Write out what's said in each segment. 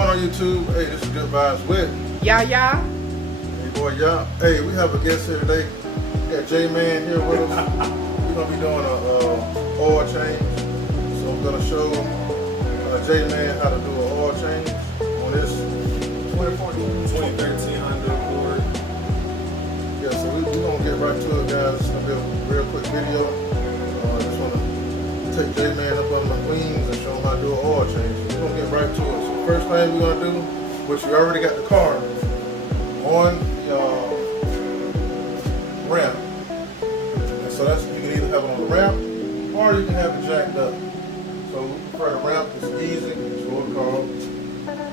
going on YouTube? Hey, this is Good Vibes with Yeah. Hey boy, y'all. Hey, we have a guest here today. We got J-Man here with us. We're gonna be doing a oil change. So I'm gonna show J-Man how to do an oil change on this 2013 Honda Accord. Yeah, so we're gonna get right to it, guys. It's gonna be a real quick video. I just wanna take J-Man up on my wings and show him how to do an oil change. We're gonna get right to it. So first thing we're gonna do, which you already got the car on the ramp. And so that's, you can either have it on the ramp or you can have it jacked up. So we prefer the ramp, it's easy, it's what we call.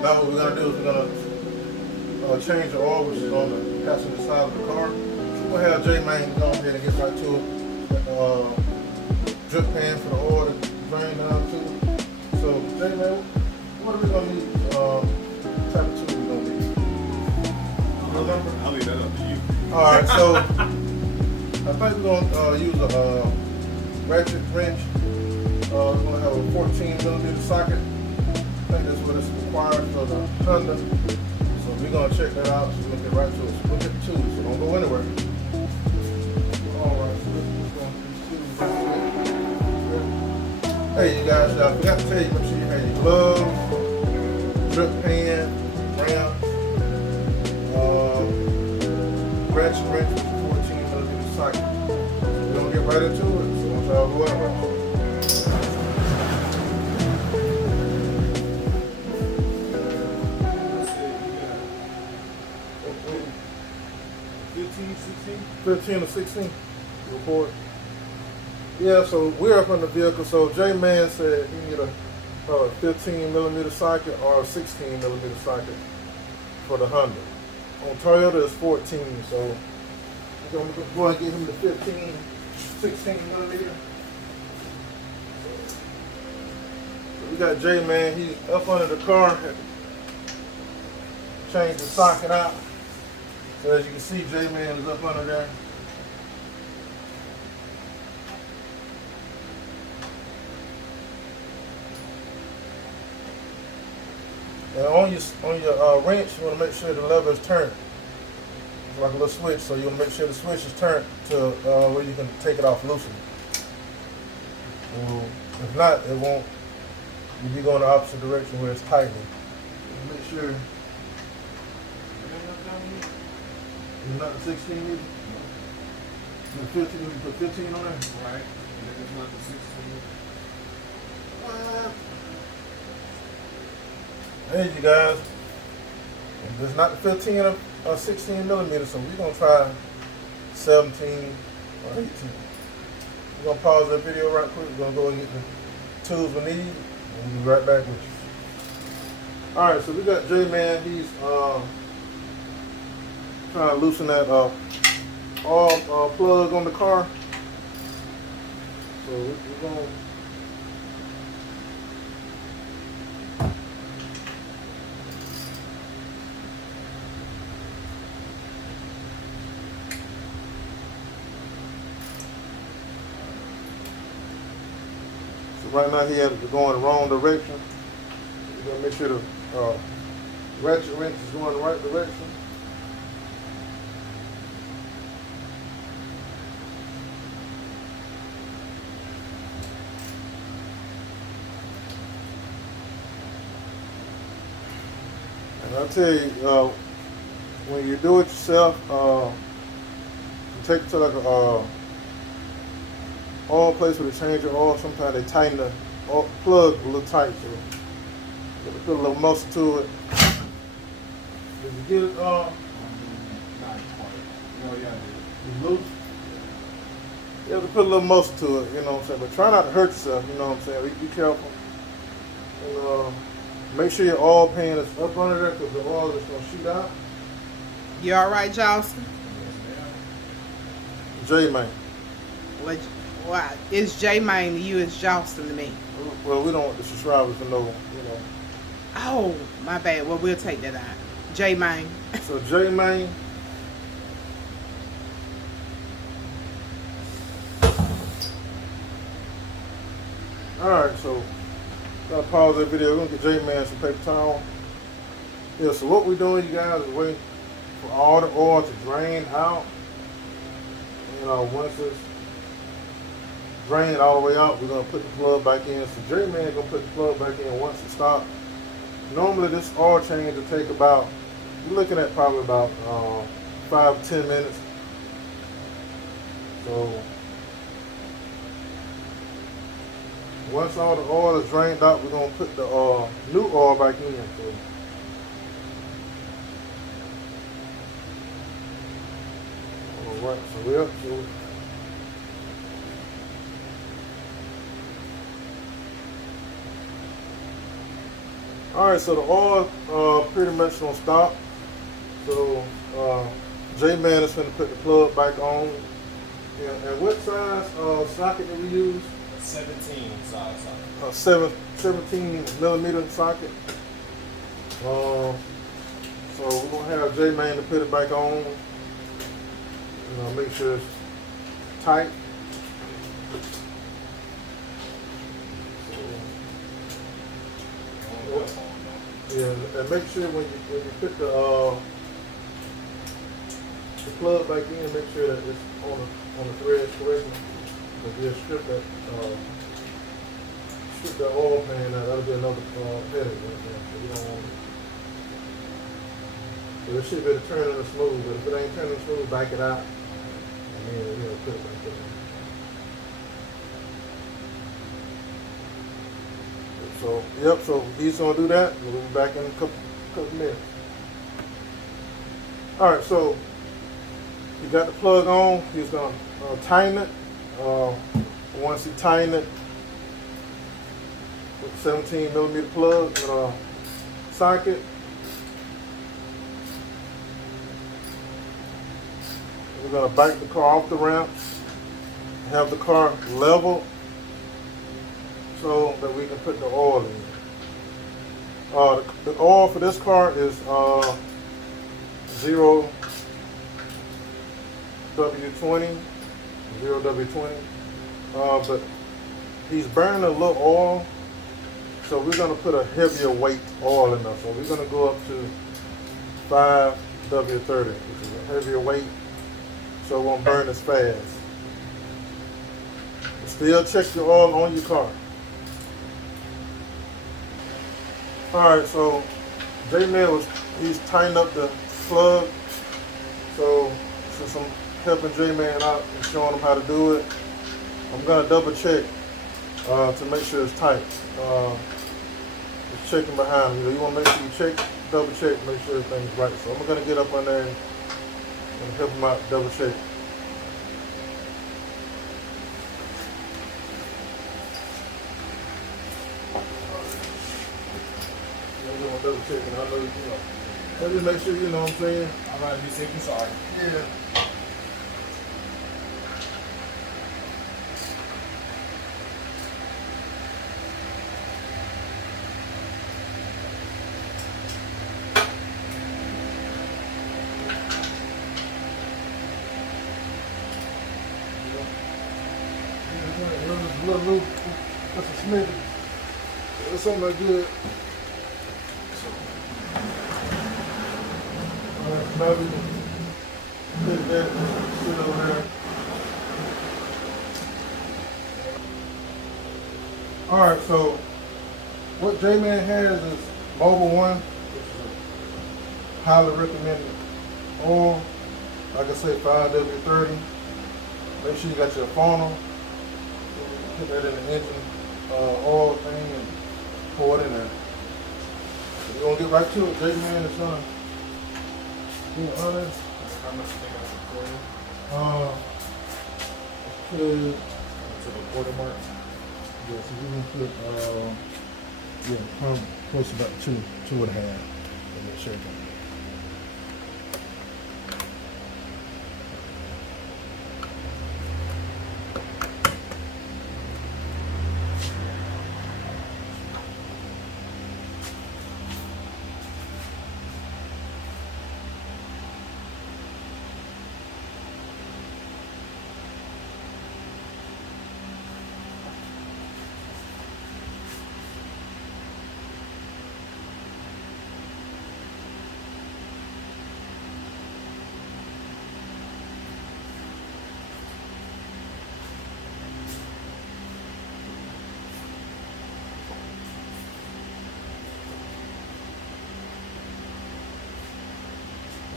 Now what we're gonna do is we're gonna change the oil, which is on the passenger side of the car. So we'll have J-Man go ahead and get right to it. Drip pan for the oil to drain down to. So J-Man, what are we gonna need? Type of tool we gonna need? Remember? I'll leave that up to you. Alright, so I think we're gonna use a ratchet wrench. We're gonna have a 14mm socket. I think that's what is required for the Honda. So we're gonna check that out. So we'll get right to it. So we'll get the tools, so don't go anywhere. Alright, so let's go on these tools. Hey you guys, I forgot to tell you, make sure you have your gloves, drip pan, ramp, ratchet wrench with 14mm socket. So we're gonna get right into it. So once y'all go out. 15 or 16 report. Yeah, so we're up in the vehicle. So J-Man said he need a 15mm socket or a 16mm socket for the Honda. On Toyota it's 14, so we're gonna go and get him the 15, 16mm. So we got J-Man, he's up under the car, change the socket out. So as you can see, J-Man is up under there. And on your wrench, you want to make sure the lever is turned. It's like a little switch, so you want to make sure the switch is turned to where you can take it off loosely. If not, it won't. You'll be going the opposite direction where it's tightening. Make sure. It's not the 16 either? The 15, you put 15 on there? Right. And then it's not the 16. Hey you guys. It's not the 15 or 16mm, so we're gonna try 17 or 18. We're gonna pause that video right quick. We're gonna go and get the tools we need, and we'll be right back with you. Alright, so we got J-Man, he's trying to loosen that oil plug on the car. So we're going. So right now he had to go in the wrong direction. We're gonna make sure the ratchet wrench is going the right direction. And I'll tell you, when you do it yourself, you take it to like a oil place where they change your oil. Sometimes they tighten the plug a little tight, so you have to put a little muscle to it. Did you get it? Not quite. No, yeah, It's loose. You have to put a little muscle to it, you know what I'm saying? But try not to hurt yourself, you know what I'm saying? Be careful. And, make sure your oil pan is up under there because the oil is going to shoot out. You all right, Jostin? J-Man. Well, it's J-Man to you, it's Jostin to me. Well, we don't want the subscribers to know, you know. Oh, my bad. Well, we'll take that out. J-Man. So J-Man. Alright, so gotta pause that video. We're gonna get J-Man some paper towel. Yeah, so what we're doing, you guys, is waiting for all the oil to drain out. Once it's drained all the way out, we're gonna put the plug back in. So J-Man gonna put the plug back in once it stops. Normally this oil change will take about, you're looking at probably about 5 to 10 minutes. So once all the oil is drained out, we're gonna put the new oil back in. So, all right, so we're up. All right, so the oil pretty much gonna stop. So J-Man is gonna put the plug back on. And what size socket did we use? 17 size socket. 17 millimeter socket. So we're gonna have J-Man to put it back on. Make sure it's tight. Yeah, and make sure when you put the plug back in, make sure that it's on the thread correctly. Because you'll strip that oil pan out. That'll be another headache right there. So you don't want it. So it should be turning it smooth, but if it ain't turning smooth, back it out. And then put it back in. So yep, so he's gonna do that. We'll be back in a couple minutes. Alright, so you got the plug on, he's gonna tighten it. Once he tighten it with the 17 millimeter plug socket, we're gonna back the car off the ramp, have the car level so that we can put the oil in. The oil for this car is 0W20, but he's burning a little oil, so we're gonna put a heavier weight oil in there. So we're gonna go up to 5W30, which is a heavier weight, so it won't burn as fast. But still check your oil on your car. Alright, so J-Man he's tightening up the plug. So since I'm helping J-Man out and showing him how to do it, I'm gonna double check to make sure it's tight. Just checking behind him. You wanna make sure you double check, make sure everything's right. So I'm gonna get up on there and help him out, double check. Double checking. I know, I just make sure you know what I'm saying. I'm gonna be safe and sorry. Yeah. Little, that's a smidge. That's something like good. Now we can put that shit over there. Alright, so what J-Man has is Mobile One, which is a highly recommended oil. Like I say, 5W30. Make sure you got your funnel. Put that in the engine oil thing and pour it in there. So we're gonna get right to it. J-Man is gonna How much do you think I should pour in? to the quarter mark. Yeah, so we're gonna put probably close to about 2.5 and then shake it.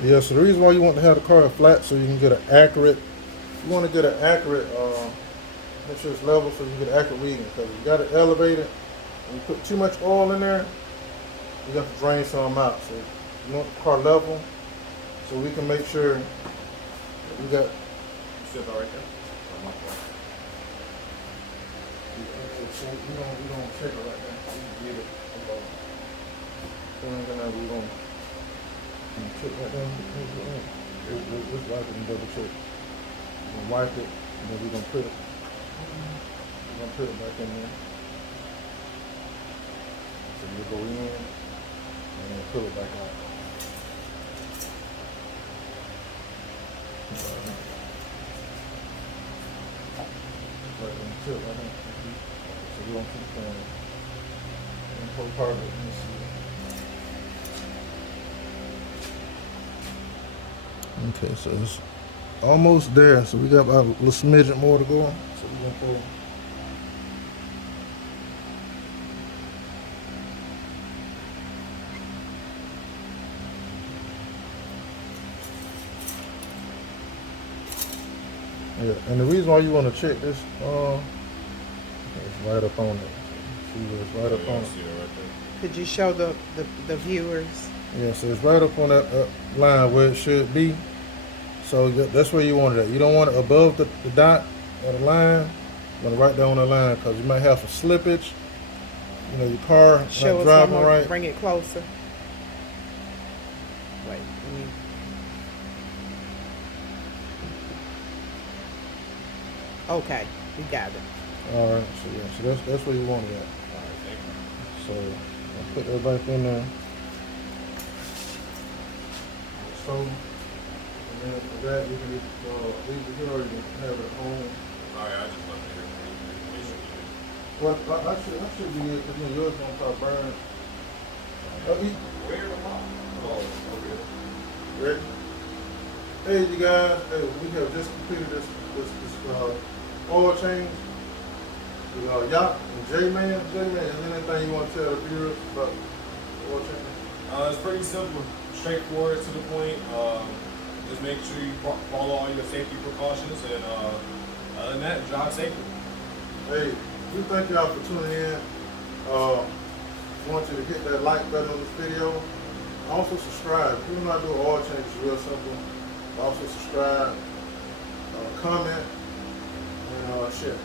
So yeah, so the reason why you want to have the car flat so you can get an accurate, you want to get an accurate, make sure it's level so you can get an accurate reading. Because if you got it elevated and you put too much oil in there, you got to drain some out. So you want the car level so we can make sure that we got. You still right there? Oh, my God. We don't check it right now. We get it. We don't check right now. Let's wipe it and double check. We're gonna wipe it and then we're gonna put it. We're gonna put it back in there. So you go in and then pull it back out. Right on the tip right now. So we don't keep going. Pull part of it. Let me see. Okay, so it's almost there. So we got about a little smidgen more to go. So we're gonna pull. Yeah, and the reason why you want to check this, it's right up on it. See, it's right up on it. See that right there? Could you show the viewers? Yeah, so it's right up on that line where it should be. So that's where you want it at. You don't want it above the dot or the line. You want it right down on the line because you might have some slippage. You know, your car Show not us driving one more. right. Bring it closer. Wait. Okay, we got it. All right, so yeah, so that's where you want it at. All right, thank you. So I'll put that back in there. So, and then for that, you can leave it here or you can have it at home. All right, I just left it here. Well, I should be it because yours gonna start burning. Where the fuck? Oh, okay. Ready? Hey, you guys. Hey, we have just completed this oil change. With Yacht and J-Man. J-Man, is there anything you want to tell the viewers about the oil change? It's pretty simple, straightforward, to the point. Just make sure you follow all your safety precautions, and other than that, drive safely. Hey, we thank y'all for tuning in. Want you to hit that like button on this video. Also subscribe. If you know how to do an oil change, it's real simple. Also subscribe, comment, and share.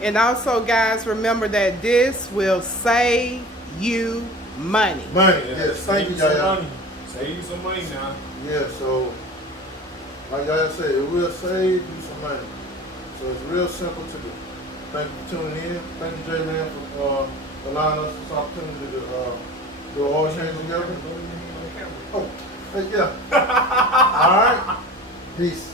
And also, guys, remember that this will save you money. Money, Yeah, yes. Thank you, save some Yaya. money. Save you some money now. Yeah, so like Yaya said, it will save you some money. So it's real simple to do. Thank you for tuning in. Thank you, J-Man, for allowing us this opportunity to do an oil change together. Oh, hey, yeah. All right. Peace.